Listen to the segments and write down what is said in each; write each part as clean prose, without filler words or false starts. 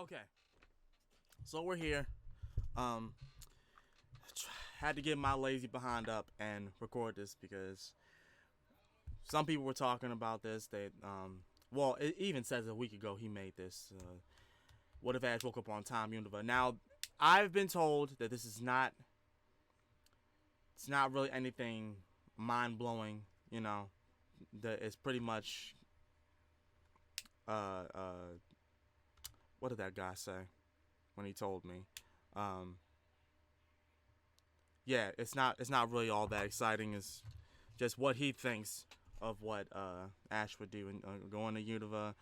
Okay, so we're here. Um, had to get my lazy behind up and record this because some people were talking about this. Well, it even says a week ago he made this. What if Ash woke up on time, Unova? Now, I've been told that this is not. It's not really anything mind blowing. That it's pretty much. Uh, uh, what did that guy say when he told me? Um, yeah, it's not really all that exciting. It's just what he thinks of what Ash would do and going to Unova.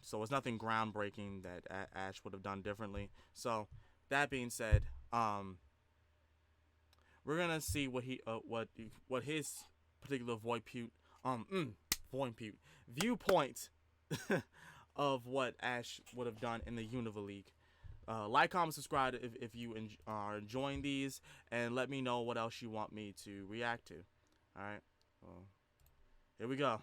So it's nothing groundbreaking that Ash would have done differently. So that being said, we're gonna see what his particular viewpoint of what Ash would have done in the Unova League. Like, comment, subscribe if you are enjoying these, and let me know what else you want me to react to. Alright, well, here we go.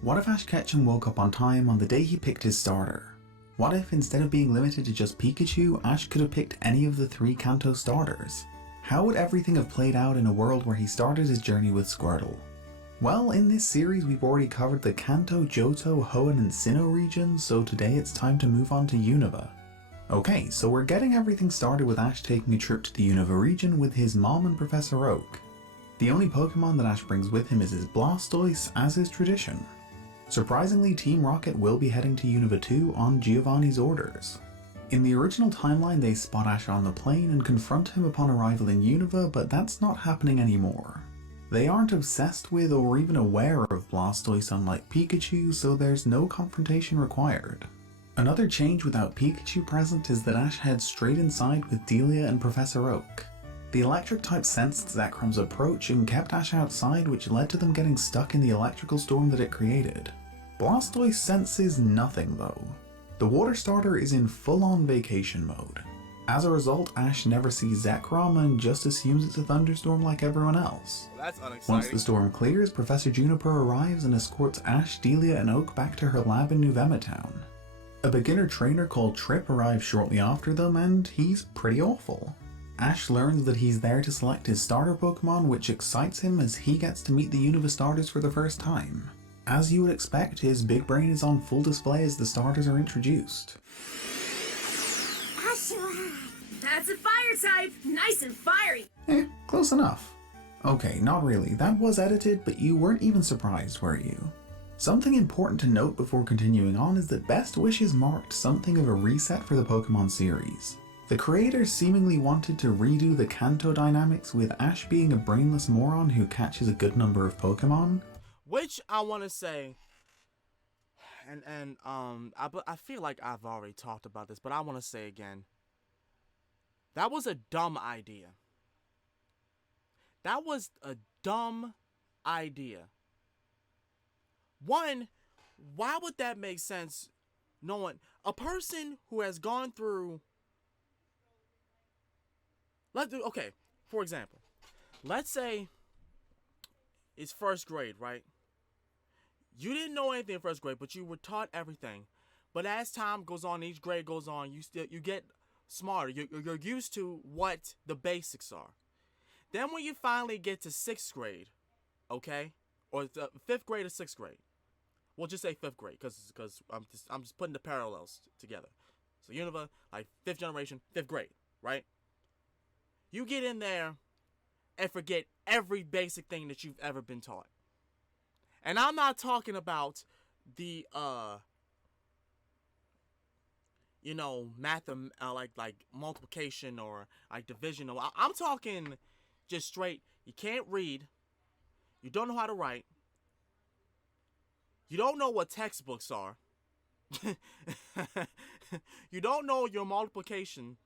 What if Ash Ketchum woke up on time on the day he picked his starter? What if instead of being limited to just Pikachu, Ash could have picked any of the 3 Kanto starters? How would everything have played out in a world where he started his journey with Squirtle? Well, in this series we've already covered the Kanto, Johto, Hoenn and Sinnoh regions, so today it's time to move on to Unova. Okay, so we're getting everything started with Ash taking a trip to the Unova region with his mom and Professor Oak. The only Pokemon that Ash brings with him is his Blastoise, as is tradition. Surprisingly, Team Rocket will be heading to Unova 2 on Giovanni's orders. In the original timeline they spot Ash on the plane and confront him upon arrival in Unova, but that's not happening anymore. They aren't obsessed with or even aware of Blastoise unlike Pikachu, so there's no confrontation required. Another change without Pikachu present is that Ash heads straight inside with Delia and Professor Oak. The electric type sensed Zekrom's approach and kept Ash outside, which led to them getting stuck in the electrical storm that it created. Blastoise senses nothing though. The water starter is in full-on vacation mode. As a result, Ash never sees Zekrom and just assumes it's a thunderstorm like everyone else. Well, that's unexciting. Once the storm clears, Professor Juniper arrives and escorts Ash, Delia and Oak back to her lab in Nuvema Town. A beginner trainer called Trip arrives shortly after them and he's pretty awful. Ash learns that he's there to select his starter Pokemon, which excites him as he gets to meet the Unova starters for the first time. As you would expect, his big brain is on full display as the starters are introduced. That's a fire type! Nice and fiery! Close enough. Okay, not really. That was edited, but you weren't even surprised, were you? Something important to note before continuing on is that Best Wishes marked something of a reset for the Pokemon series. The creators seemingly wanted to redo the Kanto dynamics, with Ash being a brainless moron who catches a good number of Pokemon. Which I want to say, I feel like I've already talked about this, but I want to say again, that was a dumb idea. That was a dumb idea. One, why would that make sense knowing a person who has gone through... Okay, for example, let's say it's first grade, right? You didn't know anything in first grade, but you were taught everything. But as time goes on, each grade goes on, you get smarter. You're used to what the basics are. Then when you finally get to 6th grade, okay? Or the 5th grade or 6th grade. We'll just say 5th grade, because I'm just putting the parallels together. So Unova, like 5th generation, 5th grade, right? You get in there and forget every basic thing that you've ever been taught. And I'm not talking about the math, like multiplication or like division. I'm talking just straight. You can't read. You don't know how to write. You don't know what textbooks are. You don't know your multiplication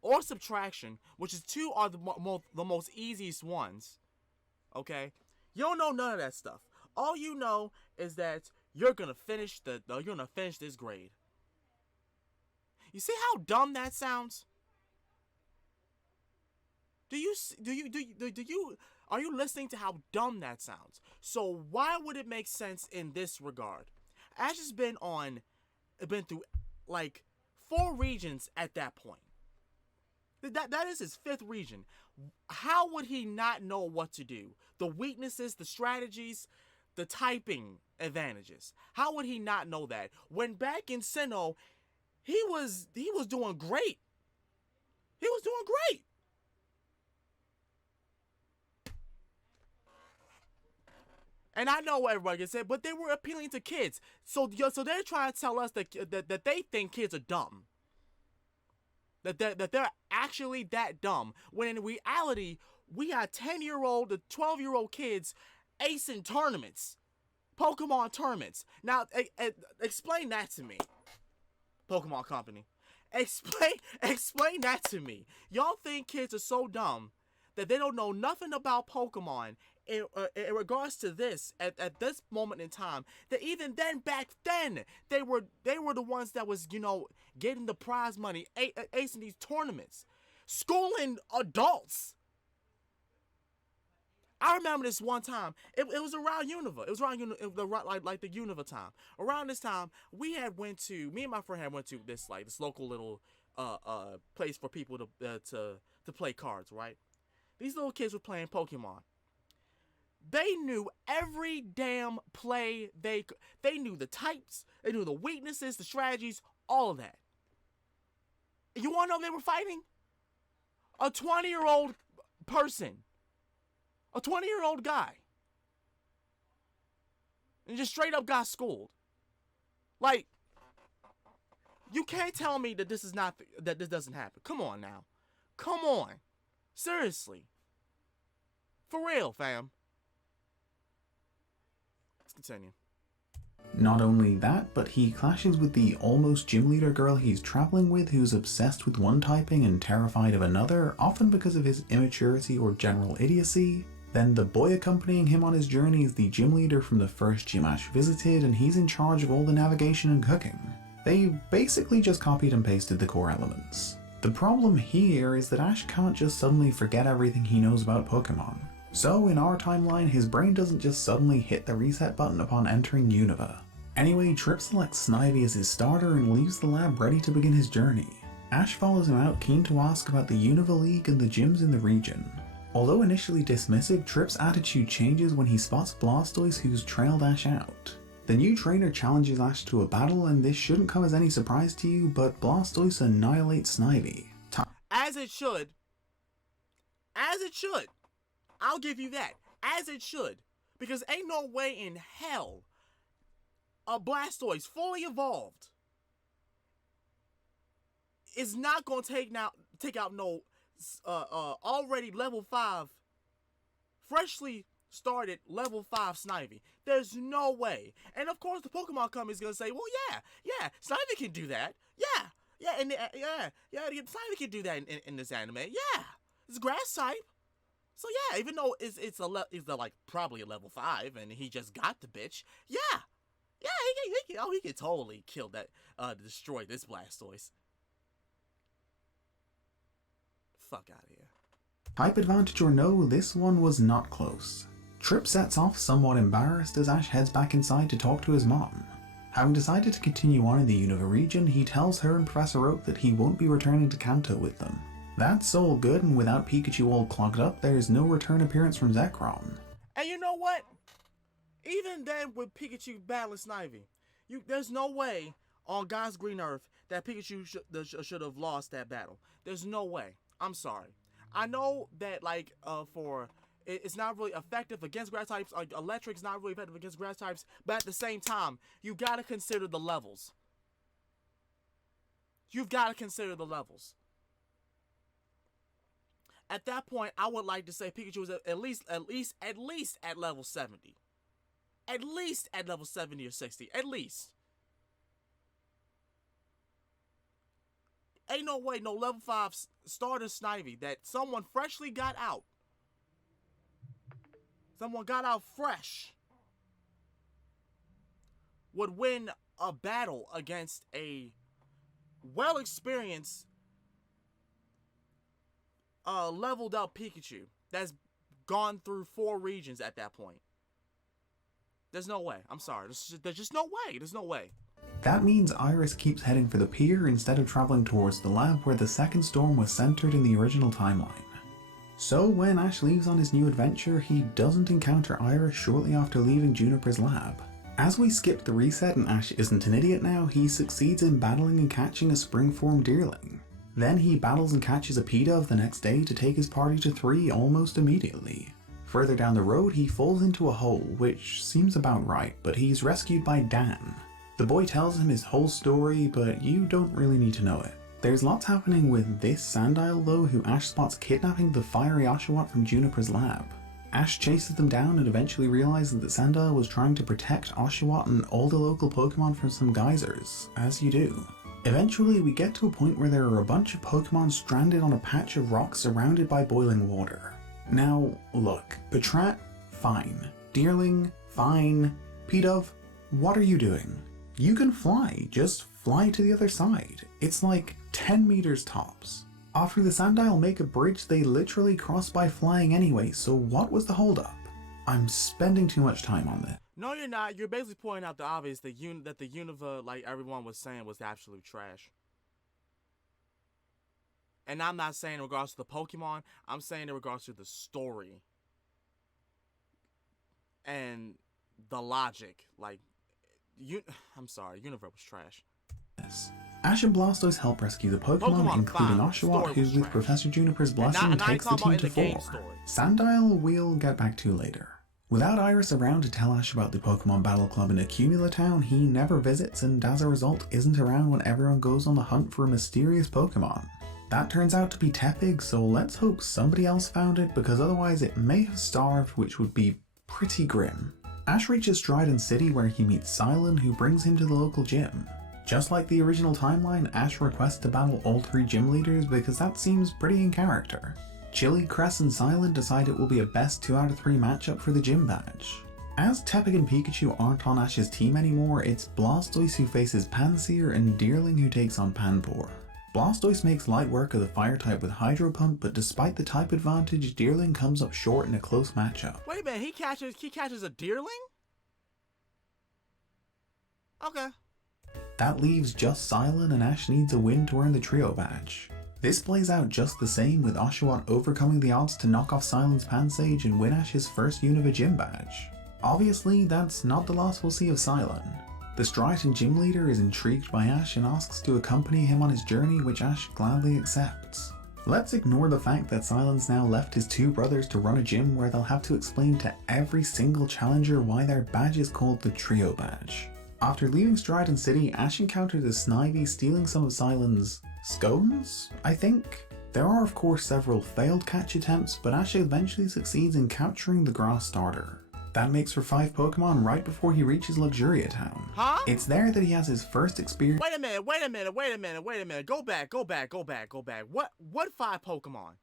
or subtraction, which is 2 are the most easiest ones. Okay? You don't know none of that stuff. All you know is that you're gonna finish this grade. You see how dumb that sounds? Are you listening to how dumb that sounds? So why would it make sense in this regard? Ash has been through like 4 regions at that point. That is his 5th region. How would he not know what to do? The weaknesses, the strategies, the typing advantages. How would he not know that? When back in Sinnoh, he was doing great. He was doing great. And I know what everybody can say, but they were appealing to kids. So they're trying to tell us that they think kids are dumb. That they're actually that dumb. When in reality, we got 10-year-old to 12-year-old kids acing tournaments. Pokemon tournaments. Now, explain that to me. Pokemon Company. Explain that to me. Y'all think kids are so dumb that they don't know nothing about Pokemon in regards to this at this moment in time, that even then, back then, they were the ones that was, getting the prize money, acing these tournaments, schooling adults. I remember this one time. It was around Unova. It was around like the Unova time. Around this time, me and my friend went to this local little place for people to play cards, right? These little kids were playing Pokemon. They knew every damn play. They knew the types, they knew the weaknesses, the strategies, all of that. You want to know they were fighting? A 20-year-old person. A 20-year-old guy. And just straight up got schooled. Like, you can't tell me that this doesn't happen. Come on now. Come on. Seriously. For real, fam. Let's continue. Not only that, but he clashes with the almost gym leader girl he's traveling with, who's obsessed with one typing and terrified of another, often because of his immaturity or general idiocy. Then the boy accompanying him on his journey is the gym leader from the first gym Ash visited, and he's in charge of all the navigation and cooking. They basically just copied and pasted the core elements. The problem here is that Ash can't just suddenly forget everything he knows about Pokemon. So in our timeline, his brain doesn't just suddenly hit the reset button upon entering Unova. Anyway, Trip selects Snivy as his starter and leaves the lab ready to begin his journey. Ash follows him out, keen to ask about the Unova League and the gyms in the region. Although initially dismissive, Trip's attitude changes when he spots Blastoise, who's trailed Ash out. The new trainer challenges Ash to a battle, and this shouldn't come as any surprise to you, but Blastoise annihilates Snivy. As it should. As it should. I'll give you that. As it should. Because ain't no way in hell a Blastoise fully evolved is not going to take out no already level 5, freshly started level 5 Snivy. There's no way. And of course the Pokemon Company is going to say, well, yeah, Snivy can do that. Snivy can do that in this anime. Yeah, it's grass type. So yeah, even though it's probably a level 5 and he just got the bitch, he can totally kill that, destroy this Blastoise. Fuck out of here. Type advantage or no, this one was not close. Trip sets off somewhat embarrassed as Ash heads back inside to talk to his mom. Having decided to continue on in the Unova region, he tells her and Professor Oak that he won't be returning to Kanto with them. That's all good, and without Pikachu all clogged up, there's no return appearance from Zekrom. And you know what? Even then, with Pikachu battling Snivy, there's no way on God's green earth that Pikachu should have lost that battle. There's no way. I'm sorry. I know that it's not really effective against grass types. Electric's not really effective against grass types, but at the same time, you gotta consider the levels. You've got to consider the levels. At that point, I would like to say Pikachu was at least at level 70. At least at level 70 or 60. At least. Ain't no way no level 5 starter Snivy that someone freshly got out. Someone got out fresh. Would win a battle against a well-experienced leveled up Pikachu that's gone through 4 regions at that point. There's no way. I'm sorry. There's just no way. There's no way. That means Iris keeps heading for the pier instead of traveling towards the lab where the second storm was centered in the original timeline. So when Ash leaves on his new adventure, he doesn't encounter Iris shortly after leaving Juniper's lab. As we skip the reset and Ash isn't an idiot now, he succeeds in battling and catching a springform deerling. Then he battles and catches a P-Dove the next day to take his party to 3 almost immediately. Further down the road, he falls into a hole, which seems about right, but he's rescued by Dan. The boy tells him his whole story, but you don't really need to know it. There's lots happening with this Sandile though, who Ash spots kidnapping the fiery Oshawott from Juniper's lab. Ash chases them down and eventually realizes that Sandile was trying to protect Oshawott and all the local Pokemon from some geysers, as you do. Eventually we get to a point where there are a bunch of Pokemon stranded on a patch of rock surrounded by boiling water. Now, look, Patrat, fine. Deerling, fine. P-Dove, what are you doing? You can fly, just fly to the other side. It's like 10 meters tops. After the Sandile make a bridge, they literally cross by flying anyway, so what was the holdup? I'm spending too much time on this. No, you're not. You're basically pointing out the obvious that the Unova, like everyone was saying, was absolute trash. And I'm not saying in regards to the Pokemon, I'm saying in regards to the story. And the logic. Like, I'm sorry, Unova was trash. Ash and Blastoise help rescue the Pokemon including Oshawott, who with Professor Juniper's blessing takes the team to 4. Sandile we'll get back to later. Without Iris around to tell Ash about the Pokemon Battle Club in Accumula Town, he never visits and as a result isn't around when everyone goes on the hunt for a mysterious Pokemon. That turns out to be Tepig, so let's hope somebody else found it because otherwise it may have starved, which would be pretty grim. Ash reaches Strident City where he meets Silent, who brings him to the local gym. Just like the original timeline, Ash requests to battle all 3 gym leaders because that seems pretty in character. Chili, Cress and Silent decide it will be a best 2 out of 3 matchup for the gym badge. As Tepig and Pikachu aren't on Ash's team anymore, it's Blastoise who faces Pansear and Deerling who takes on Panpour. Blastoise makes light work of the fire type with Hydro Pump, but despite the type advantage, Deerling comes up short in a close matchup. Wait a minute, he catches a Deerling? Okay. That leaves just Silent, and Ash needs a win to earn the trio badge. This plays out just the same, with Oshawott overcoming the odds to knock off Silent's Pansage and win Ash's first Unova gym badge. Obviously, that's not the last we'll see of Silent. The Striaton gym leader is intrigued by Ash and asks to accompany him on his journey, which Ash gladly accepts. Let's ignore the fact that Silent's now left his 2 brothers to run a gym where they'll have to explain to every single challenger why their badge is called the Trio Badge. After leaving Strident City, Ash encounters a Snivy stealing some of Silent's scones, I think? There are of course several failed catch attempts, but Ash eventually succeeds in capturing the grass starter. That makes for 5 Pokemon right before he reaches Luxuria Town. Huh? It's there that he has his first experience. Wait a minute. Go back. What 5 Pokemon?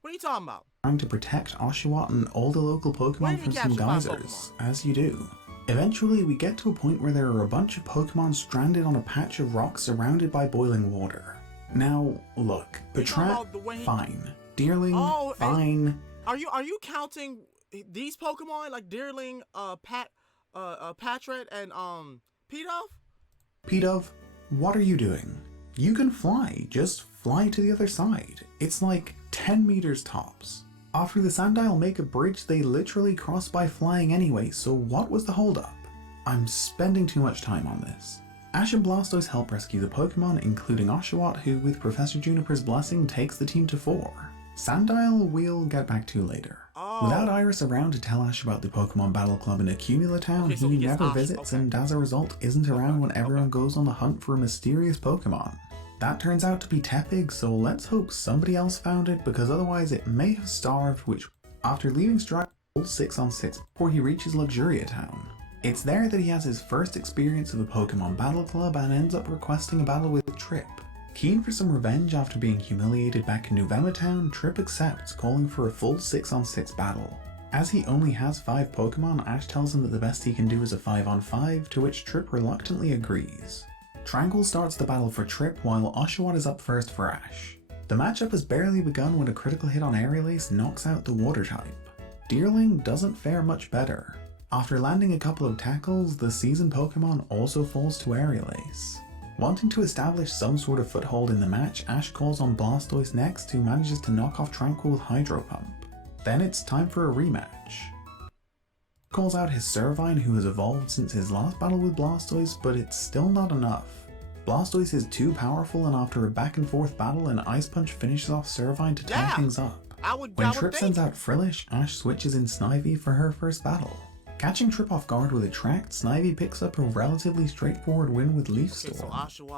What are you talking about? Trying to protect Oshawott and all the local Pokemon from some geysers, as you do. Eventually, we get to a point where there are a bunch of Pokemon stranded on a patch of rock surrounded by boiling water. Now, look, Patrat, fine. Deerling, fine. Are you counting these Pokemon like Deerling, Patrat, and P-Dove? P-Dove, what are you doing? You can fly, just fly to the other side. It's like 10 meters tops. After the Sandile make a bridge, they literally cross by flying anyway, so what was the holdup? I'm spending too much time on this. Ash and Blastoise help rescue the Pokemon, including Oshawott, who with Professor Juniper's blessing takes the team to 4. Sandile we'll get back to later. Without Iris around to tell Ash about the Pokemon Battle Club in Accumula Town, he never visits and as a result isn't around when everyone goes on the hunt for a mysterious Pokemon. That turns out to be Tepig, so let's hope somebody else found it because otherwise it may have starved, which after leaving Stripe 6 on 6 before he reaches Luxuria Town. It's there that he has his first experience of the Pokemon Battle Club and ends up requesting a battle with Trip. Keen for some revenge after being humiliated back in November Town, Trip accepts, calling for a full 6 on 6 battle. As he only has 5 Pokemon, Ash tells him that the best he can do is a 5 on 5, to which Trip reluctantly agrees. Tranquil starts the battle for Trip while Oshawott is up first for Ash. The matchup has barely begun when a critical hit on Aerial Ace knocks out the water type. Deerling doesn't fare much better. After landing a couple of tackles, the seasoned Pokemon also falls to Aerial Ace. Wanting to establish some sort of foothold in the match, Ash calls on Blastoise next, who manages to knock off Tranquil with Hydro Pump. Then it's time for a rematch. Calls out his Servine, who has evolved since his last battle with Blastoise, but it's still not enough. Blastoise is too powerful, and after a back and forth battle, an Ice Punch finishes off Servine to tie things up. When Trip sends out Frillish, Ash switches in Snivy for her first battle. Catching Trip off guard with Attract, Snivy picks up a relatively straightforward win with Leaf Storm.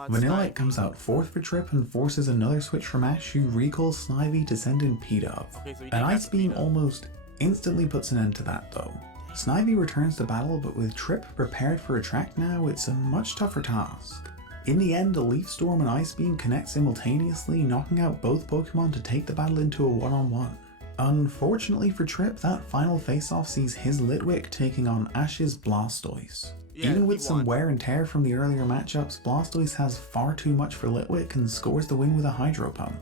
Vanillite comes out fourth for Trip and forces another switch from Ash, who recalls Snivy to send in P-Dove. An Ice Beam almost instantly puts an end to that though. Snivy returns to battle, but with Trip prepared for Attract now, it's a much tougher task. In the end, a Leaf Storm and Ice Beam connect simultaneously, knocking out both Pokemon to take the battle into a one-on-one. Unfortunately for Trip, that final face-off sees his Litwick taking on Ash's Blastoise. Even with some wear and tear from the earlier matchups, Blastoise has far too much for Litwick and scores the win with a Hydro Pump.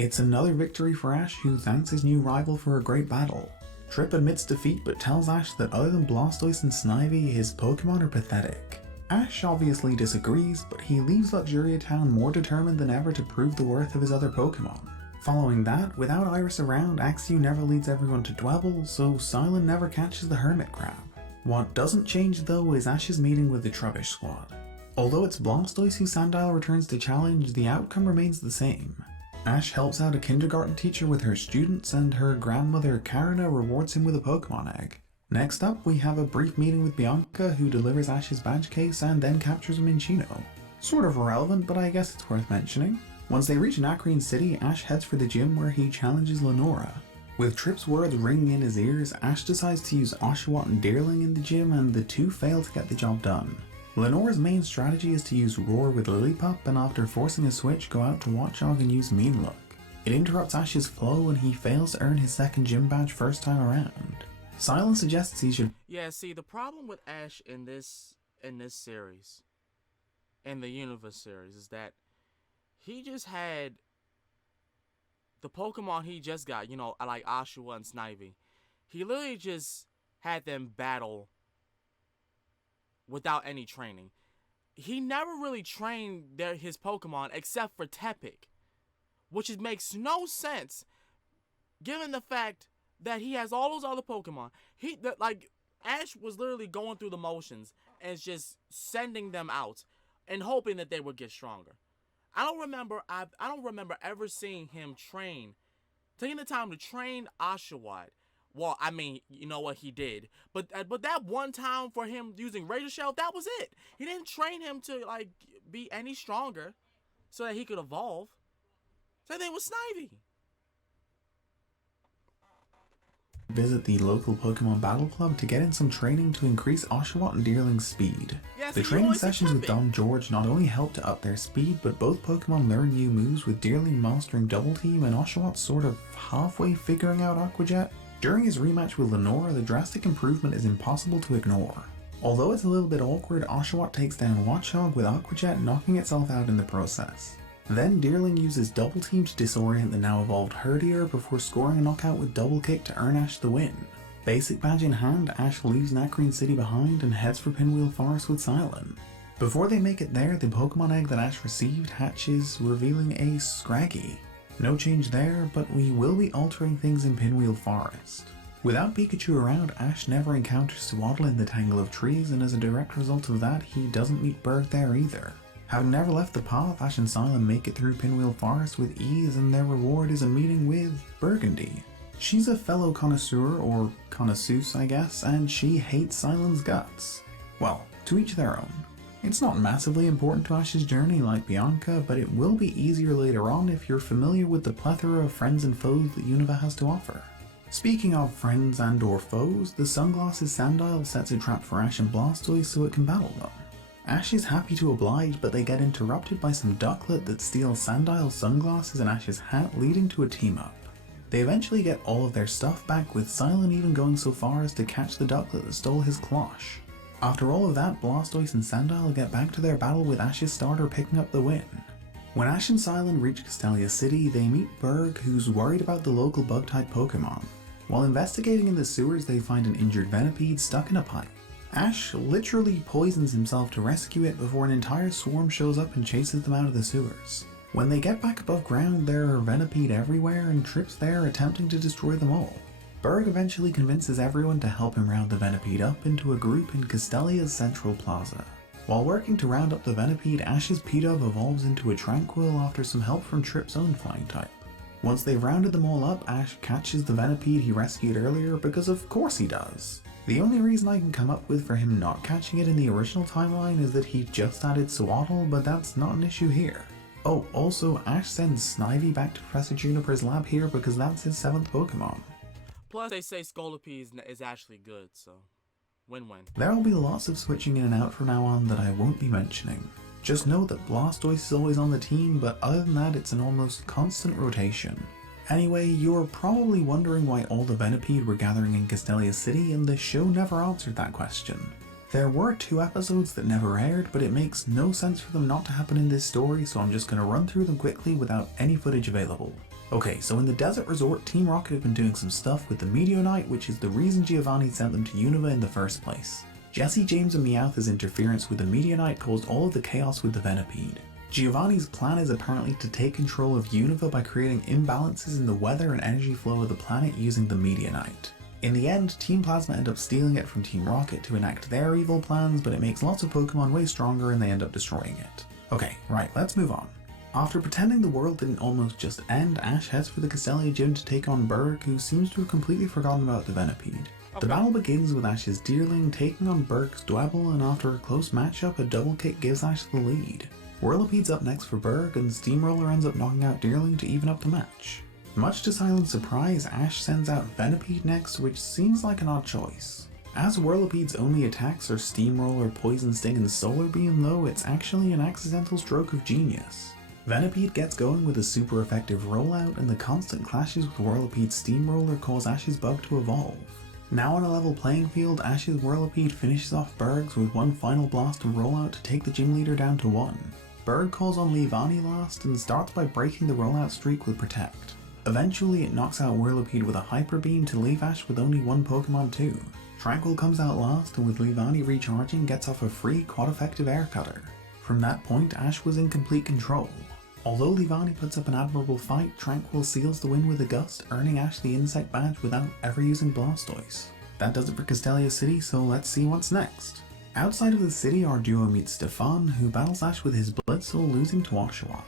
It's another victory for Ash, who thanks his new rival for a great battle. Trip admits defeat but tells Ash that other than Blastoise and Snivy, his Pokemon are pathetic. Ash obviously disagrees, but he leaves Luxuria Town more determined than ever to prove the worth of his other Pokemon. Following that, without Iris around, Axew never leads everyone to Dwebble, so Silent never catches the Hermit Crab. What doesn't change though is Ash's meeting with the Trubbish squad. Although it's Blastoise who Sandile returns to challenge, the outcome remains the same. Ash helps out a kindergarten teacher with her students, and her grandmother Karina rewards him with a Pokemon egg. Next up, we have a brief meeting with Bianca, who delivers Ash's badge case and then captures a Minccino. Sort of irrelevant, but I guess it's worth mentioning. Once they reach Nacrene City, Ash heads for the gym where he challenges Lenora. With Trip's words ringing in his ears, Ash decides to use Oshawott and Deerling in the gym, and the two fail to get the job done. Lenora's main strategy is to use Roar with Lillipup, and after forcing a switch, go out to Watchog and use Mean Look. It interrupts Ash's flow and he fails to earn his second gym badge first time around. Silent suggests he should... Yeah, see, the problem with Ash in this series, in the Unova series, is that he just had the Pokemon he just got, you know, like Oshawott and Snivy. He literally just had them battle without any training. He never really trained his Pokemon except for Tepig, which makes no sense given the fact that he has all those other Pokemon. Ash was literally going through the motions and just sending them out and hoping that they would get stronger. I don't remember ever seeing him taking the time to train Oshawott. Well, I mean, you know what he did, but that one time for him using Razor Shell, that was it. He didn't train him to like be any stronger so that he could evolve. Same thing with Snivy. Visit the local Pokemon Battle Club to get in some training to increase Oshawott and Deerling's speed. Yeah, the training sessions with Don George not only help to up their speed, but both Pokemon learn new moves, with Deerling mastering Double Team and Oshawott sort of halfway figuring out Aqua Jet. During his rematch with Lenora, the drastic improvement is impossible to ignore. Although it's a little bit awkward, Oshawott takes down Watchog with Aqua Jet, knocking itself out in the process. Then Deerling uses Double Team to disorient the now evolved Herdier before scoring a knockout with Double Kick to earn Ash the win. Basic badge in hand, Ash leaves Nacrene City behind and heads for Pinwheel Forest with Silent. Before they make it there, the Pokemon egg that Ash received hatches, revealing a Scraggy. No change there, but we will be altering things in Pinwheel Forest. Without Pikachu around, Ash never encounters Swaddle in the tangle of trees, and as a direct result of that, he doesn't meet Berg there either. Having never left the path, Ash and Silent make it through Pinwheel Forest with ease, and their reward is a meeting with Burgundy. She's a fellow connoisseur, or connoisseuse I guess, and she hates Silent's guts. Well, to each their own. It's not massively important to Ash's journey like Bianca, but it will be easier later on if you're familiar with the plethora of friends and foes that Unova has to offer. Speaking of friends and or foes, the Sunglasses Sandile sets a trap for Ash and Blastoise so it can battle them. Ash is happy to oblige, but they get interrupted by some Ducklet that steals Sandile's sunglasses and Ash's hat, leading to a team-up. They eventually get all of their stuff back, with Silent even going so far as to catch the Ducklet that stole his cloche. After all of that, Blastoise and Sandile get back to their battle, with Ash's starter picking up the win. When Ash and Silent reach Castelia City, they meet Berg, who's worried about the local bug-type Pokemon. While investigating in the sewers, they find an injured Venipede stuck in a pipe. Ash literally poisons himself to rescue it before an entire swarm shows up and chases them out of the sewers. When they get back above ground, there are Venipede everywhere and Trip's there attempting to destroy them all. Berg eventually convinces everyone to help him round the Venipede up into a group in Castelia's central plaza. While working to round up the Venipede, Ash's P-Dove evolves into a Tranquil after some help from Trip's own flying type. Once they've rounded them all up, Ash catches the Venipede he rescued earlier because of course he does. The only reason I can come up with for him not catching it in the original timeline is that he just added Swaddle, but that's not an issue here. Oh, also Ash sends Snivy back to Professor Juniper's lab here because that's his 7th Pokemon. Plus, they say Scolipede is actually good, so win-win. There'll be lots of switching in and out from now on that I won't be mentioning. Just know that Blastoise is always on the team, but other than that it's an almost constant rotation. Anyway, you're probably wondering why all the Venipede were gathering in Castelia City, and the show never answered that question. There were 2 episodes that never aired, but it makes no sense for them not to happen in this story, so I'm just going to run through them quickly without any footage available. Okay, so in the Desert Resort, Team Rocket have been doing some stuff with the Meteor Knight, which is the reason Giovanni sent them to Unova in the first place. Jesse, James and Meowth's interference with the Meteor Knight caused all of the chaos with the Venipede. Giovanni's plan is apparently to take control of Unova by creating imbalances in the weather and energy flow of the planet using the Meteor Knight. In the end, Team Plasma end up stealing it from Team Rocket to enact their evil plans, but it makes lots of Pokemon way stronger and they end up destroying it. Okay, right, let's move on. After pretending the world didn't almost just end, Ash heads for the Castelia gym to take on Berg, who seems to have completely forgotten about the Venipede. The battle begins with Ash's Deerling taking on Berg's Dwebble, and after a close matchup, a double kick gives Ash the lead. Whirlipede's up next for Berg, and Steamroller ends up knocking out Deerling to even up the match. Much to Silent's surprise, Ash sends out Venipede next, which seems like an odd choice. As Whirlipede's only attacks are Steamroller, Poison Sting and Solar Beam though, it's actually an accidental stroke of genius. Venipede gets going with a super effective rollout, and the constant clashes with Whirlipede's Steamroller cause Ash's Bug to evolve. Now on a level playing field, Ash's Whirlipede finishes off Berg's with one final blast and rollout to take the gym leader down to 1. Berg calls on Leavanny last and starts by breaking the rollout streak with Protect. Eventually it knocks out Whirlipede with a Hyper Beam to leave Ash with only 1 Pokemon too. Tranquil comes out last and with Leavanny recharging gets off a free quad effective Air Cutter. From that point Ash was in complete control. Although Leavanny puts up an admirable fight, Tranquil seals the win with a Gust, earning Ash the Insect Badge without ever using Blastoise. That does it for Castelia City, so let's see what's next. Outside of the city, our duo meets Stefan, who battles Ash with his Blitzel, losing to Oshawott.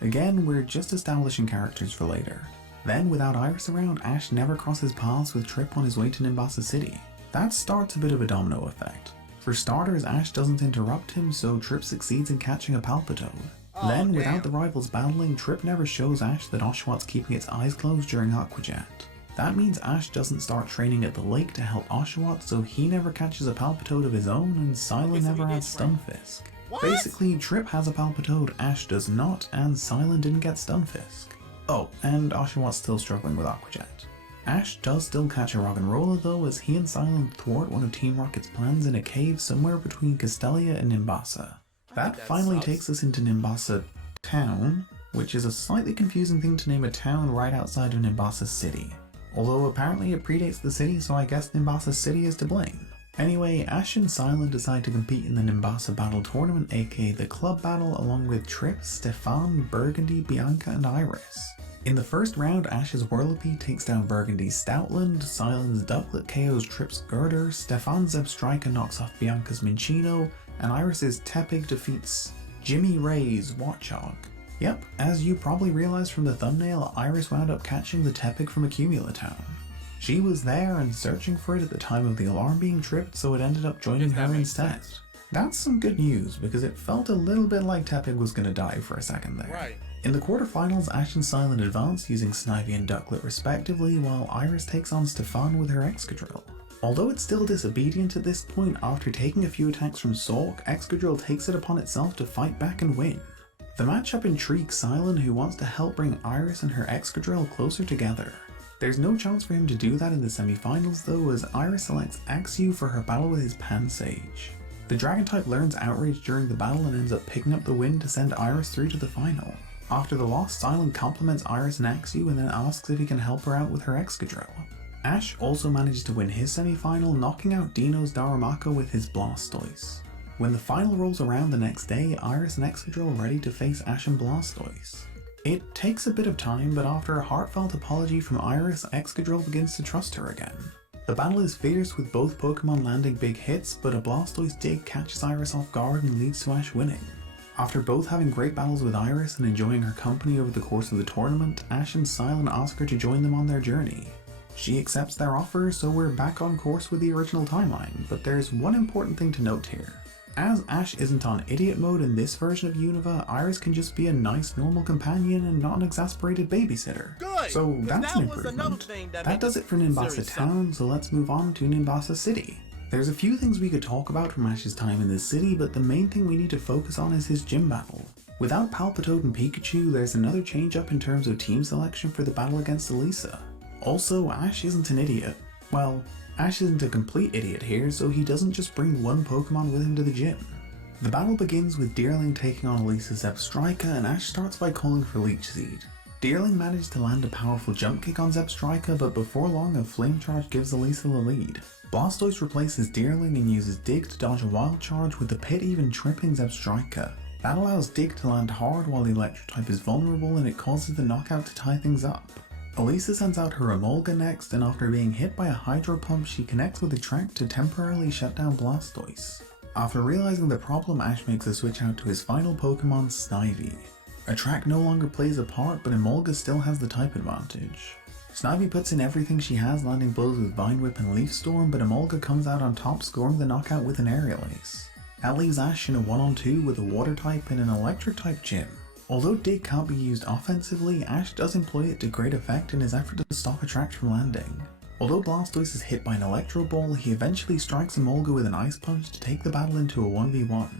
Again, we're just establishing characters for later. Then, without Iris around, Ash never crosses paths with Trip on his way to Nimbasa City. That starts a bit of a domino effect. For starters, Ash doesn't interrupt him, so Trip succeeds in catching a Palpitoad. Then, without the rivals battling, Trip never shows Ash that Oshawott's keeping its eyes closed during Aquajet. That means Ash doesn't start training at the lake to help Oshawott, so he never catches a Palpitoad of his own, and Silent never has Stunfisk. Basically, Trip has a Palpitoad, Ash does not, and Silent didn't get Stunfisk. Oh, and Oshawott's still struggling with Aquajet. Ash does still catch a Roggenrola though, as he and Silent thwart one of Team Rocket's plans in a cave somewhere between Castelia and Nimbasa. That finally takes us into Nimbasa Town, which is a slightly confusing thing to name a town right outside of Nimbasa City. Although apparently it predates the city, so I guess Nimbasa City is to blame. Anyway, Ash and Silent decide to compete in the Nimbasa Battle Tournament, aka the Club Battle, along with Trip, Stefan, Burgundy, Bianca, and Iris. In the first round, Ash's Whirlipede takes down Burgundy's Stoutland, Silent's Doublet KO's Trip's Girder, Stefan's Zebstrika knocks off Bianca's Minccino, and Iris's Tepig defeats Jimmy Ray's Watchog. Yep, as you probably realized from the thumbnail, Iris wound up catching the Tepig from Accumula Town. She was there and searching for it at the time of the alarm being tripped, so it ended up joining her instead. That's some good news, because it felt a little bit like Tepig was gonna die for a second there. Right. In the quarterfinals, Ash and Silent advance using Snivy and Ducklet respectively, while Iris takes on Stefan with her Excadrill. Although it's still disobedient at this point, after taking a few attacks from Sork, Excadrill takes it upon itself to fight back and win. The matchup intrigues Silent, who wants to help bring Iris and her Excadrill closer together. There's no chance for him to do that in the semi-finals though, as Iris selects Axew for her battle with his Pansage. The Dragon type learns Outrage during the battle and ends up picking up the win to send Iris through to the final. After the loss, Silent compliments Iris and Axew and then asks if he can help her out with her Excadrill. Ash also managed to win his semi-final, knocking out Dino's Darumaka with his Blastoise. When the final rolls around the next day, Iris and Excadrill are ready to face Ash and Blastoise. It takes a bit of time, but after a heartfelt apology from Iris, Excadrill begins to trust her again. The battle is fierce with both Pokemon landing big hits, but a Blastoise dig catches Iris off guard and leads to Ash winning. After both having great battles with Iris and enjoying her company over the course of the tournament, Ash and Silent ask her to join them on their journey. She accepts their offer, so we're back on course with the original timeline, but there's one important thing to note here. As Ash isn't on idiot mode in this version of Unova, Iris can just be a nice normal companion and not an exasperated babysitter. Good! So that's an that was another improvement. thing that That does it for Nimbasa Town, so let's move on to Nimbasa City. There's a few things we could talk about from Ash's time in this city, but the main thing we need to focus on is his gym battle. Without Palpitoad and Pikachu, there's another change up in terms of team selection for the battle against Elisa. Also, Ash isn't an idiot. Well, Ash isn't a complete idiot here, so he doesn't just bring one Pokemon with him to the gym. The battle begins with Deerling taking on Elisa's Zebstrika, and Ash starts by calling for Leech Seed. Deerling managed to land a powerful jump kick on Zebstrika, but before long a Flame Charge gives Elisa the lead. Blastoise replaces Deerling and uses Dig to dodge a Wild Charge, with the pit even tripping Zebstrika. That allows Dig to land hard while the Electric type is vulnerable, and it causes the knockout to tie things up. Elisa sends out her Emolga next, and after being hit by a Hydro Pump, she connects with a track to temporarily shut down Blastoise. After realizing the problem, Ash makes a switch out to his final Pokemon, Snivy. A track no longer plays a part, but Emolga still has the type advantage. Snivy puts in everything she has, landing blows with Vine Whip and Leaf Storm, but Emolga comes out on top, scoring the knockout with an Aerial Ace. That leaves Ash in a 1-on-2 with a Water type and an Electric type gym. Although Dig can't be used offensively, Ash does employ it to great effect in his effort to stop a track from landing. Although Blastoise is hit by an Electro Ball, he eventually strikes Emolga with an Ice Punch to take the battle into a 1v1.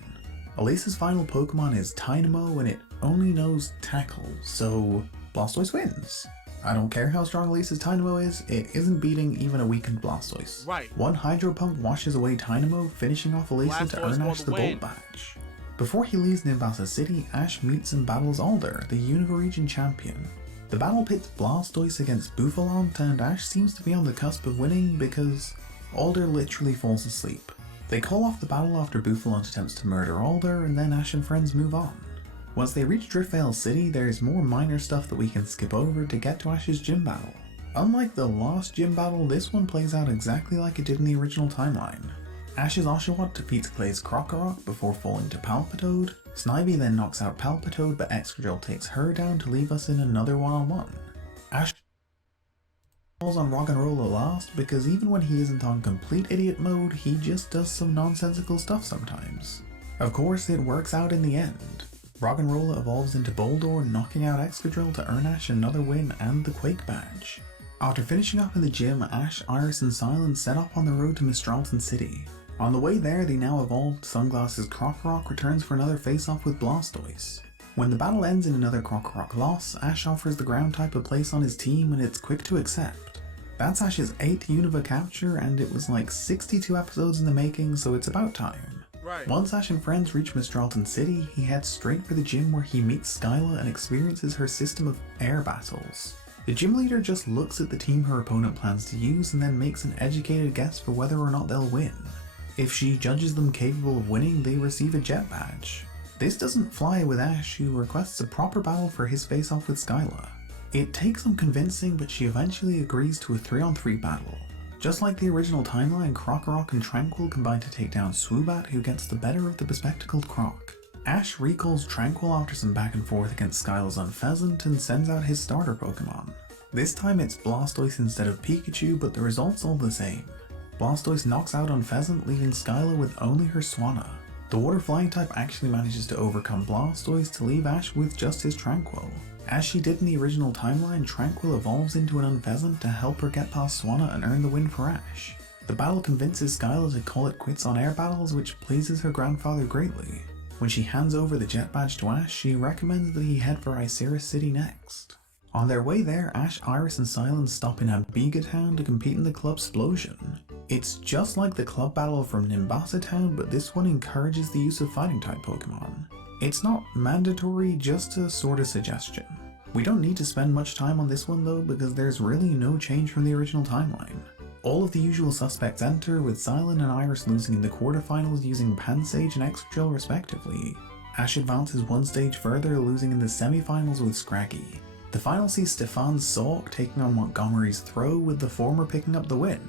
Elisa's final Pokemon is Tynamo, and it only knows Tackle, so Blastoise wins. I don't care how strong Elisa's Tynamo is, it isn't beating even a weakened Blastoise. Right. One Hydro Pump washes away Tynamo, finishing off Elisa to earn Ash the Bolt Badge. Before he leaves Nimbasa City, Ash meets and battles Alder, the Unova region champion. The battle pits Blastoise against Bouffalante, and Ash seems to be on the cusp of winning because Alder literally falls asleep. They call off the battle after Bouffalante attempts to murder Alder, and then Ash and friends move on. Once they reach Driftvale City, there's more minor stuff that we can skip over to get to Ash's gym battle. Unlike the last gym battle, this one plays out exactly like it did in the original timeline. Ash's Oshawott defeats Clay's Krokorok before falling to Palpitoad. Snivy then knocks out Palpitoad, but Excadrill takes her down to leave us in another one-on-one. Ash falls on Roggenrola last because even when he isn't on complete idiot mode, he just does some nonsensical stuff sometimes. Of course, it works out in the end. Roggenrola evolves into Boldore, knocking out Excadrill to earn Ash another win and the Quake Badge. After finishing up in the gym, Ash, Iris and Silent set off on the road to Mistralton City. On the way there, the now evolved Sunglasses Krokorok returns for another face-off with Blastoise. When the battle ends in another Krokorok loss, Ash offers the ground type a place on his team, and it's quick to accept. That's Ash's 8th Unova capture, and it was like 62 episodes in the making, so it's about time. Right. Once Ash and friends reach Mistralton City, he heads straight for the gym where he meets Skyla and experiences her system of air battles. The gym leader just looks at the team her opponent plans to use and then makes an educated guess for whether or not they'll win. If she judges them capable of winning, they receive a Jet Badge. This doesn't fly with Ash, who requests a proper battle for his face-off with Skyla. It takes some convincing, but she eventually agrees to a 3-on-3 battle. Just like the original timeline, Krokorok and Tranquil combine to take down Swoobat, who gets the better of the bespectacled Croc. Ash recalls Tranquil after some back and forth against Skyla's Unpheasant and sends out his starter Pokemon. This time it's Blastoise instead of Pikachu, but the result's all the same. Blastoise knocks out Unpheasant, leaving Skyla with only her Swanna. The Water Flying type actually manages to overcome Blastoise to leave Ash with just his Tranquil. As she did in the original timeline, Tranquil evolves into an Unpheasant to help her get past Swanna and earn the win for Ash. The battle convinces Skyla to call it quits on air battles, which pleases her grandfather greatly. When she hands over the Jet Badge to Ash, she recommends that he head for Icera City next. On their way there, Ash, Iris and Silent stop in Ambiga Town to compete in the Club Explosion. It's just like the club battle from Nimbasa Town, but this one encourages the use of fighting type Pokemon. It's not mandatory, just a sort of suggestion. We don't need to spend much time on this one though, because there's really no change from the original timeline. All of the usual suspects enter, with Silent and Iris losing in the quarterfinals using Pansage and Excadrill respectively. Ash advances one stage further, losing in the semi-finals with Scraggy. The final sees Stefan's Sawk taking on Montgomery's Throw, with the former picking up the win.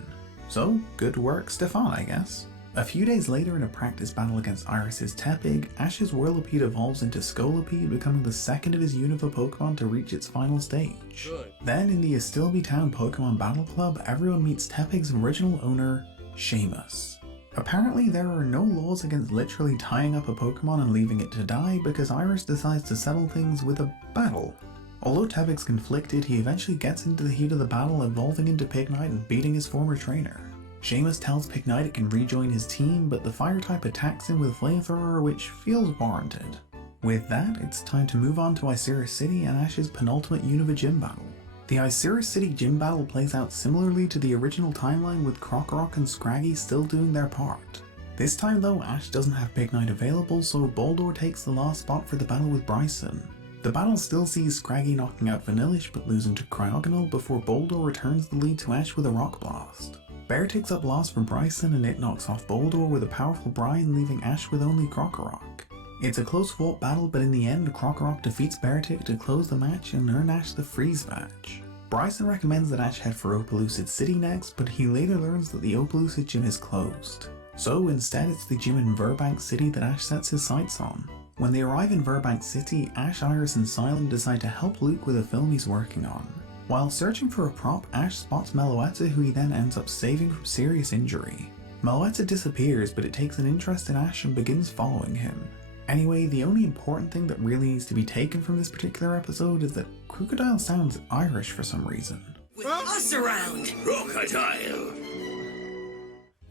So, good work Stefan, I guess. A few days later, in a practice battle against Iris's Tepig, Ash's Whirlipede evolves into Scolipede, becoming the second of his Unova Pokemon to reach its final stage. Good. Then, in the Astilbe Town Pokemon Battle Club, everyone meets Tepig's original owner, Seamus. Apparently, there are no laws against literally tying up a Pokemon and leaving it to die, because Iris decides to settle things with a battle. Although Tepig's conflicted, he eventually gets into the heat of the battle, evolving into Pignite and beating his former trainer. Seamus tells Pignite it can rejoin his team, but the fire type attacks him with Flamethrower, which feels warranted. With that, it's time to move on to Iciris City and Ash's penultimate Unova gym battle. The Iciris City gym battle plays out similarly to the original timeline, with Krokorok and Scraggy still doing their part. This time though, Ash doesn't have Pignite available, so Boldore takes the last spot for the battle with Bryson. The battle still sees Scraggy knocking out Vanillish but losing to Cryogonal before Boldore returns the lead to Ash with a Rock Blast. Bear takes up loss for Bryson and it knocks off Boldore with a powerful Brine, leaving Ash with only Krokorok. It's a close fought battle, but in the end Krokorok defeats Beartic to close the match and earn Ash the Freeze Badge. Bryson recommends that Ash head for Opelucid City next, but he later learns that the Opelucid gym is closed. So instead it's the gym in Verbank City that Ash sets his sights on. When they arrive in Verbank City, Ash, Iris and Silent decide to help Luke with a film he's working on. While searching for a prop, Ash spots Meloetta, who he then ends up saving from serious injury. Meloetta disappears, but it takes an interest in Ash and begins following him. Anyway, the only important thing that really needs to be taken from this particular episode is that Crocodile sounds Irish for some reason. With us around! Crocodile!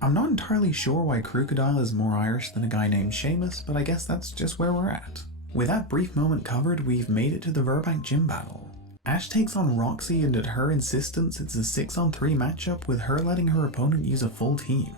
I'm not entirely sure why Crocodile is more Irish than a guy named Seamus, but I guess that's just where we're at. With that brief moment covered, we've made it to the Verbank gym battle. Ash takes on Roxy, and at her insistence it's a 6-on-3 matchup, with her letting her opponent use a full team.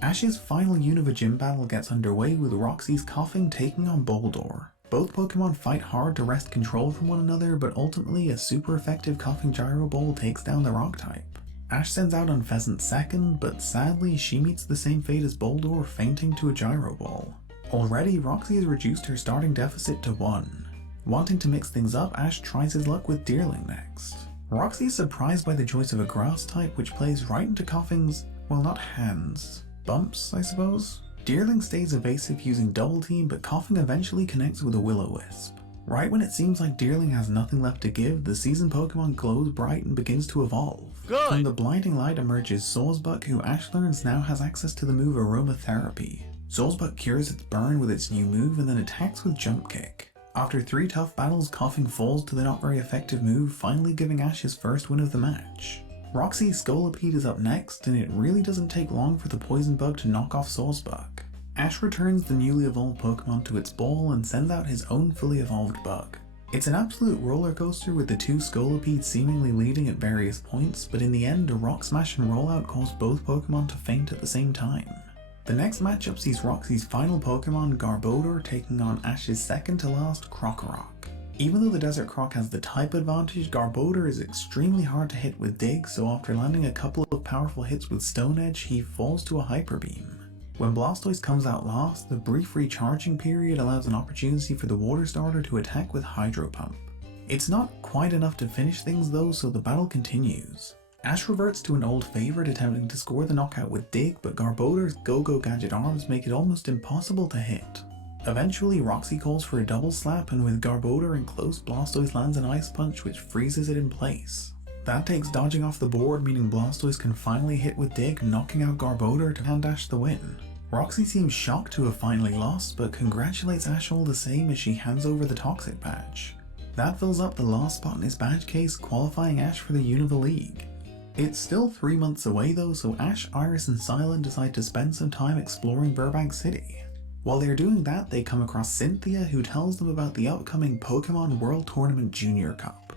Ash's final Unova gym battle gets underway, with Roxy's Coughing taking on Boldore. Both Pokemon fight hard to wrest control from one another, but ultimately a super effective Coughing Gyro Ball takes down the Rock type. Ash sends out Unpheasant second, but sadly she meets the same fate as Boldore, fainting to a Gyro Ball. Already, Roxy has reduced her starting deficit to 1. Wanting to mix things up, Ash tries his luck with Deerling next. Roxy is surprised by the choice of a Grass type, which plays right into Coughing's, well, not hands, bumps, I suppose? Deerling stays evasive using Double Team, but Coughing eventually connects with a Will-O-Wisp. Right when it seems like Deerling has nothing left to give, the seasoned Pokemon glows bright and begins to evolve. Good. From the blinding light emerges Sawsbuck, who Ash learns now has access to the move Aromatherapy. Sawsbuck cures its burn with its new move and then attacks with Jump Kick. After 3 tough battles, Coughing falls to the not very effective move, finally giving Ash his first win of the match. Roxy's Scolipede is up next, and it really doesn't take long for the Poison Bug to knock off Sawsbuck. Ash returns the newly evolved Pokemon to its ball and sends out his own fully evolved bug. It's an absolute roller coaster, with the 2 Scolipedes seemingly leading at various points, but in the end a Rock Smash and Rollout caused both Pokemon to faint at the same time. The next matchup sees Roxy's final Pokemon, Garbodor, taking on Ash's second to last Krokorok. Even though the Desert Croc has the type advantage, Garbodor is extremely hard to hit with Dig, so after landing a couple of powerful hits with Stone Edge, he falls to a Hyper Beam. When Blastoise comes out last, the brief recharging period allows an opportunity for the Water Starter to attack with Hydro Pump. It's not quite enough to finish things though, so the battle continues. Ash reverts to an old favourite, attempting to score the knockout with Dig, but Garbodor's Go-Go Gadget arms make it almost impossible to hit. Eventually, Roxy calls for a double slap, and with Garbodor in close, Blastoise lands an Ice Punch which freezes it in place. That takes dodging off the board, meaning Blastoise can finally hit with Dig, knocking out Garbodor to hand Ash the win. Roxy seems shocked to have finally lost, but congratulates Ash all the same as she hands over the Toxic Badge. That fills up the last spot in his badge case, qualifying Ash for the Unova League. It's still 3 months away though, so Ash, Iris and Silent decide to spend some time exploring Verbank City. While they're doing that, they come across Cynthia, who tells them about the upcoming Pokemon World Tournament Junior Cup.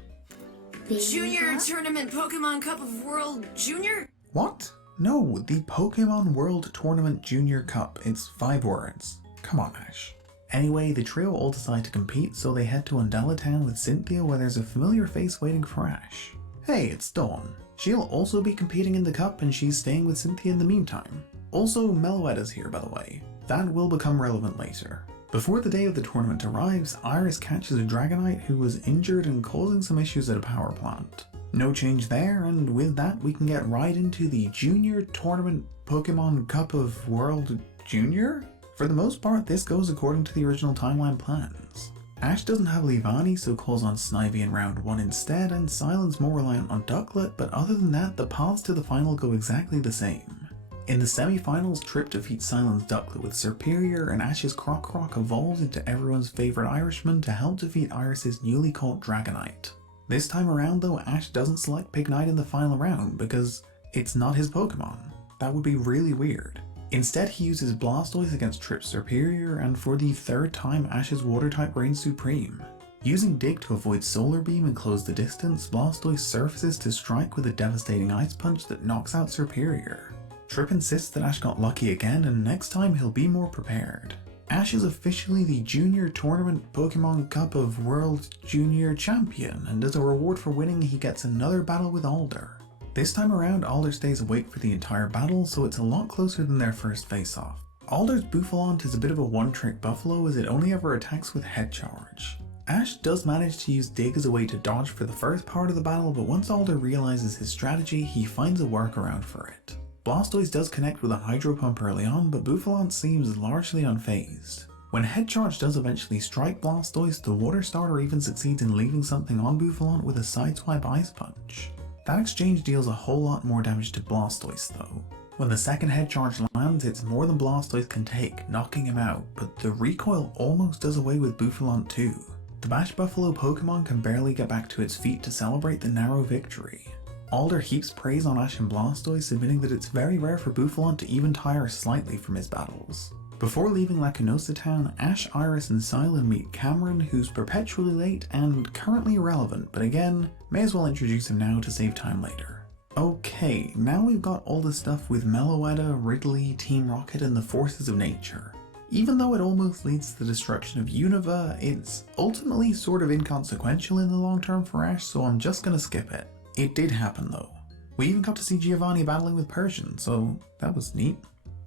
Junior Tournament Pokemon Cup of World Junior? What? No, the Pokemon World Tournament Junior Cup. It's 5 words. Come on, Ash. Anyway, the trio all decide to compete, so they head to Undella Town with Cynthia, where there's a familiar face waiting for Ash. Hey, it's Dawn. She'll also be competing in the cup, and she's staying with Cynthia in the meantime. Also, Meloetta's here, by the way. That will become relevant later. Before the day of the tournament arrives, Iris catches a Dragonite who was injured and causing some issues at a power plant. No change there, and with that we can get right into the Junior Tournament Pokemon Cup of World Junior? For the most part, this goes according to the original timeline plans. Ash doesn't have Leavanny, so calls on Snivy in round 1 instead, and Silent's more reliant on Ducklet, but other than that, the paths to the final go exactly the same. In the semi-finals, Trip defeats Silent's Ducklet with Serperior, and Ash's Croc evolves into everyone's favourite Irishman to help defeat Iris's newly caught Dragonite. This time around though, Ash doesn't select Pignite in the final round because it's not his Pokemon. That would be really weird. Instead, he uses Blastoise against Trip's Serperior, and for the third time, Ash's Water-type reigns supreme. Using Dig to avoid Solar Beam and close the distance, Blastoise surfaces to strike with a devastating Ice Punch that knocks out Serperior. Trip insists that Ash got lucky again, and next time he'll be more prepared. Ash is officially the Junior Tournament Pokemon Cup of World Junior Champion, and as a reward for winning, he gets another battle with Alder. This time around, Alder stays awake for the entire battle, so it's a lot closer than their first face-off. Alder's Bouffalante is a bit of a one-trick buffalo as it only ever attacks with Head Charge. Ash does manage to use Dig as a way to dodge for the first part of the battle, but once Alder realizes his strategy, he finds a workaround for it. Blastoise does connect with a Hydro Pump early on, but Bouffalante seems largely unfazed. When Head Charge does eventually strike Blastoise, the Water Starter even succeeds in leaving something on Bouffalante with a Sideswipe Ice Punch. That exchange deals a whole lot more damage to Blastoise though. When the second Head Charge lands, it's more than Blastoise can take, knocking him out, but the recoil almost does away with Bouffalante too. The Bash Buffalo Pokemon can barely get back to its feet to celebrate the narrow victory. Alder heaps praise on Ash and Blastoise, admitting that it's very rare for Bouffalante to even tire slightly from his battles. Before leaving Lacunosa Town, Ash, Iris and Silent meet Cameron, who's perpetually late and currently irrelevant, but again, may as well introduce him now to save time later. Okay, now we've got all the stuff with Meloetta, Ridley, Team Rocket and the forces of nature. Even though it almost leads to the destruction of Unova, it's ultimately sort of inconsequential in the long term for Ash, so I'm just gonna skip it. It did happen though. We even got to see Giovanni battling with Persian, so that was neat.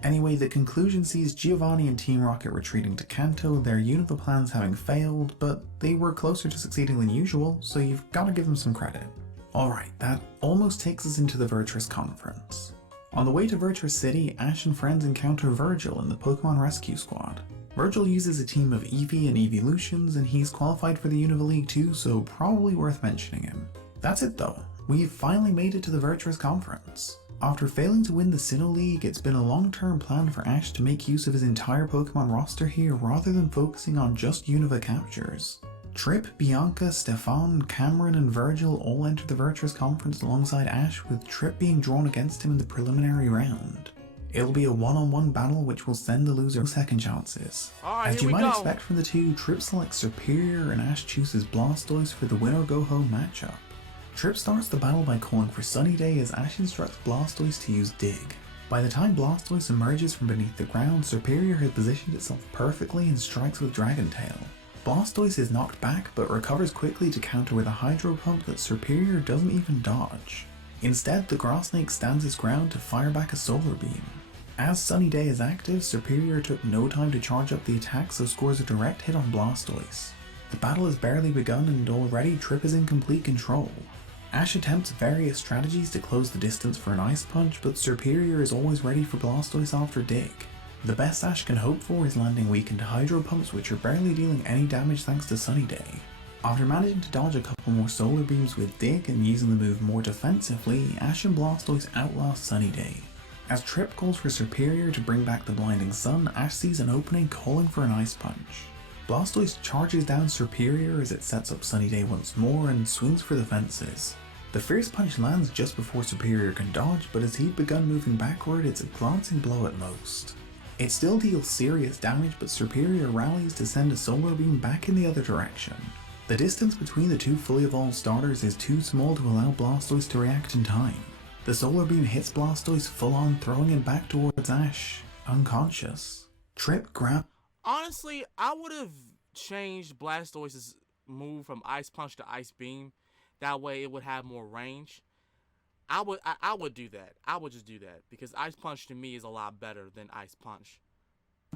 Anyway, the conclusion sees Giovanni and Team Rocket retreating to Kanto, their Unova plans having failed, but they were closer to succeeding than usual, so you've gotta give them some credit. Alright, that almost takes us into the Virtuous Conference. On the way to Virtuous City, Ash and friends encounter Virgil in the Pokemon Rescue Squad. Virgil uses a team of Eevee and Eeveelutions, and he's qualified for the Unova League too, so probably worth mentioning him. That's it though. We've finally made it to the Virtuous Conference. After failing to win the Sinnoh League, it's been a long-term plan for Ash to make use of his entire Pokemon roster here rather than focusing on just Unova captures. Trip, Bianca, Stefan, Cameron and Virgil all enter the Virtuous Conference alongside Ash, with Trip being drawn against him in the preliminary round. It'll be a one-on-one battle which will send the loser second chances. As you might expect from the two, Trip selects Serperior and Ash chooses Blastoise for the win or go home matchup. Trip starts the battle by calling for Sunny Day as Ash instructs Blastoise to use Dig. By the time Blastoise emerges from beneath the ground, Serperior has positioned itself perfectly and strikes with Dragon Tail. Blastoise is knocked back but recovers quickly to counter with a Hydro Pump that Serperior doesn't even dodge. Instead, the Grass Snake stands its ground to fire back a Solar Beam. As Sunny Day is active, Serperior took no time to charge up the attack, so scores a direct hit on Blastoise. The battle has barely begun and already Trip is in complete control. Ash attempts various strategies to close the distance for an Ice Punch, but Serperior is always ready for Blastoise after Dig. The best Ash can hope for is landing weakened Hydro Pumps, which are barely dealing any damage thanks to Sunny Day. After managing to dodge a couple more Solar Beams with Dig and using the move more defensively, Ash and Blastoise outlast Sunny Day. As Trip calls for Serperior to bring back the Blinding Sun, Ash sees an opening calling for an Ice Punch. Blastoise charges down Serperior as it sets up Sunny Day once more and swings for the fences. The Fierce Punch lands just before Serperior can dodge, but as he'd begun moving backward, it's a glancing blow at most. It still deals serious damage, but Serperior rallies to send a Solar Beam back in the other direction. The distance between the two fully evolved starters is too small to allow Blastoise to react in time. The Solar Beam hits Blastoise full on, throwing him back towards Ash, unconscious. Trip grabs Honestly, I would have changed Blastoise's move from Ice Punch to Ice Beam. That way, it would have more range. I would do that. I would just do that because Ice Punch to me is a lot better than Ice Punch.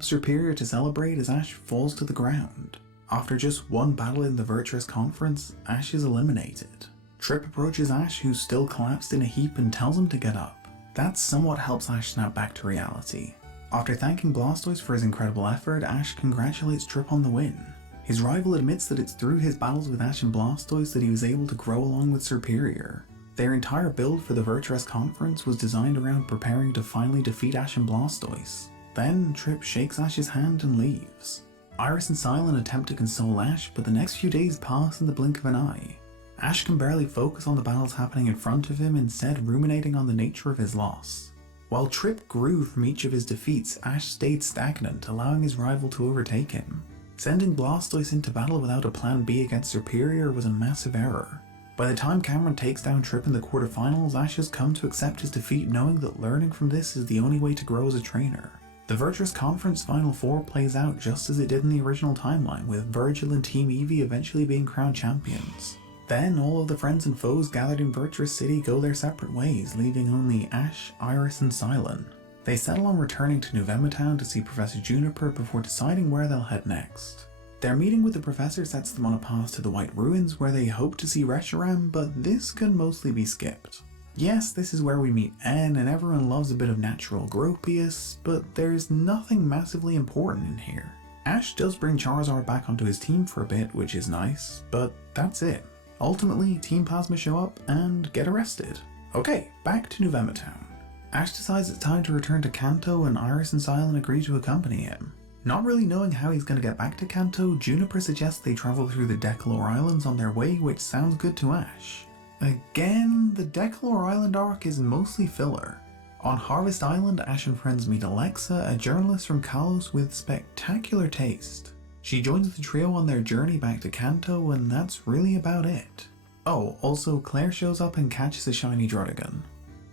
Superior to celebrate as Ash falls to the ground. After just one battle in the Virtuous Conference, Ash is eliminated. Trip approaches Ash, who's still collapsed in a heap, and tells him to get up. That somewhat helps Ash snap back to reality. After thanking Blastoise for his incredible effort, Ash congratulates Trip on the win. His rival admits that it's through his battles with Ash and Blastoise that he was able to grow along with Superior. Their entire build for the Virtuous Conference was designed around preparing to finally defeat Ash and Blastoise. Then, Trip shakes Ash's hand and leaves. Iris and Silent attempt to console Ash, but the next few days pass in the blink of an eye. Ash can barely focus on the battles happening in front of him, instead ruminating on the nature of his loss. While Trip grew from each of his defeats, Ash stayed stagnant, allowing his rival to overtake him. Sending Blastoise into battle without a plan B against Superior was a massive error. By the time Cameron takes down Trip in the quarterfinals, Ash has come to accept his defeat, knowing that learning from this is the only way to grow as a trainer. The Virtuous Conference Final Four plays out just as it did in the original timeline, with Virgil and Team Eevee eventually being crowned champions. Then, all of the friends and foes gathered in Virtuous City go their separate ways, leaving only Ash, Iris, and Silent. They settle on returning to November Town to see Professor Juniper before deciding where they'll head next. Their meeting with the professor sets them on a path to the White Ruins, where they hope to see Reshiram, but this can mostly be skipped. Yes, this is where we meet N, and everyone loves a bit of natural Gropius, but there's nothing massively important in here. Ash does bring Charizard back onto his team for a bit, which is nice, but that's it. Ultimately, Team Plasma show up and get arrested. Okay, back to November Town. Ash decides it's time to return to Kanto, and Iris and Silent agree to accompany him. Not really knowing how he's going to get back to Kanto, Juniper suggests they travel through the Decalore Islands on their way, which sounds good to Ash. Again, the Decalore Island arc is mostly filler. On Harvest Island, Ash and friends meet Alexa, a journalist from Kalos with spectacular taste. She joins the trio on their journey back to Kanto, and that's really about it. Oh, also Claire shows up and catches a shiny Druddigon.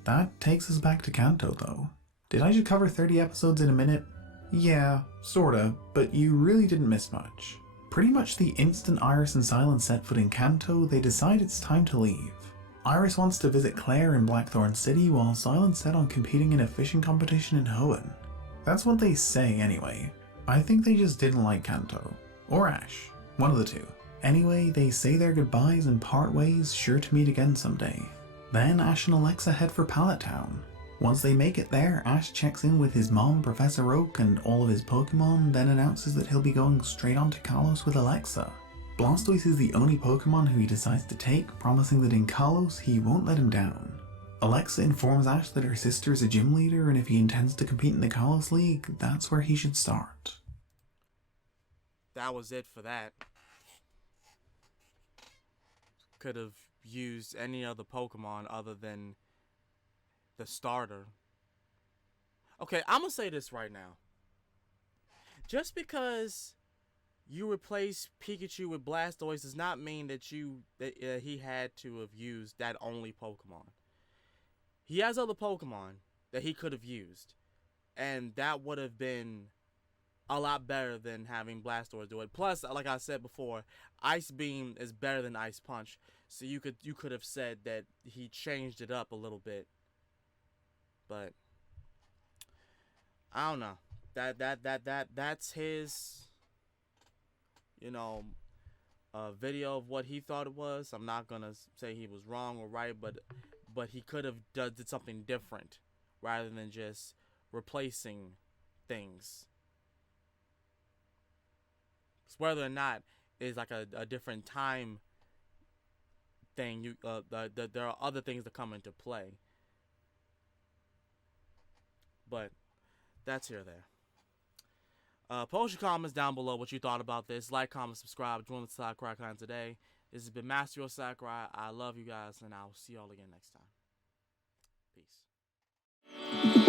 That takes us back to Kanto though. Did I just cover 30 episodes in a minute? Yeah, sorta, but you really didn't miss much. Pretty much the instant Iris and Silent set foot in Kanto, they decide it's time to leave. Iris wants to visit Claire in Blackthorn City, while Silent's set on competing in a fishing competition in Hoenn. That's what they say anyway. I think they just didn't like Kanto. Or Ash. One of the two. Anyway, they say their goodbyes and part ways, sure to meet again someday. Then Ash and Alexa head for Pallet Town. Once they make it there, Ash checks in with his mom, Professor Oak, and all of his Pokemon, then announces that he'll be going straight on to Kalos with Alexa. Blastoise is the only Pokemon who he decides to take, promising that in Kalos he won't let him down. Alexa informs Ash that her sister is a gym leader, and if he intends to compete in the Kalos League, that's where he should start. That was it for that. Could have used any other Pokemon other than the starter. Okay, I'm gonna say this right now. Just because you replace Pikachu with Blastoise does not mean that he had to have used that only Pokemon. He has other Pokemon that he could have used, and that would have been a lot better than having Blastoise do it. Plus, like I said before, Ice Beam is better than Ice Punch, so you could have said that he changed it up a little bit. But I don't know. That's his, video of what he thought it was. I'm not gonna say he was wrong or right, but he could have did something different rather than just replacing things. Whether or not it's like a different time thing, there are other things that come into play. But that's here or there. Post your comments down below what you thought about this. Like, comment, subscribe, join the Sakurai Clan today. This has been Master of Sakurai. I love you guys, and I will see y'all again next time. Peace.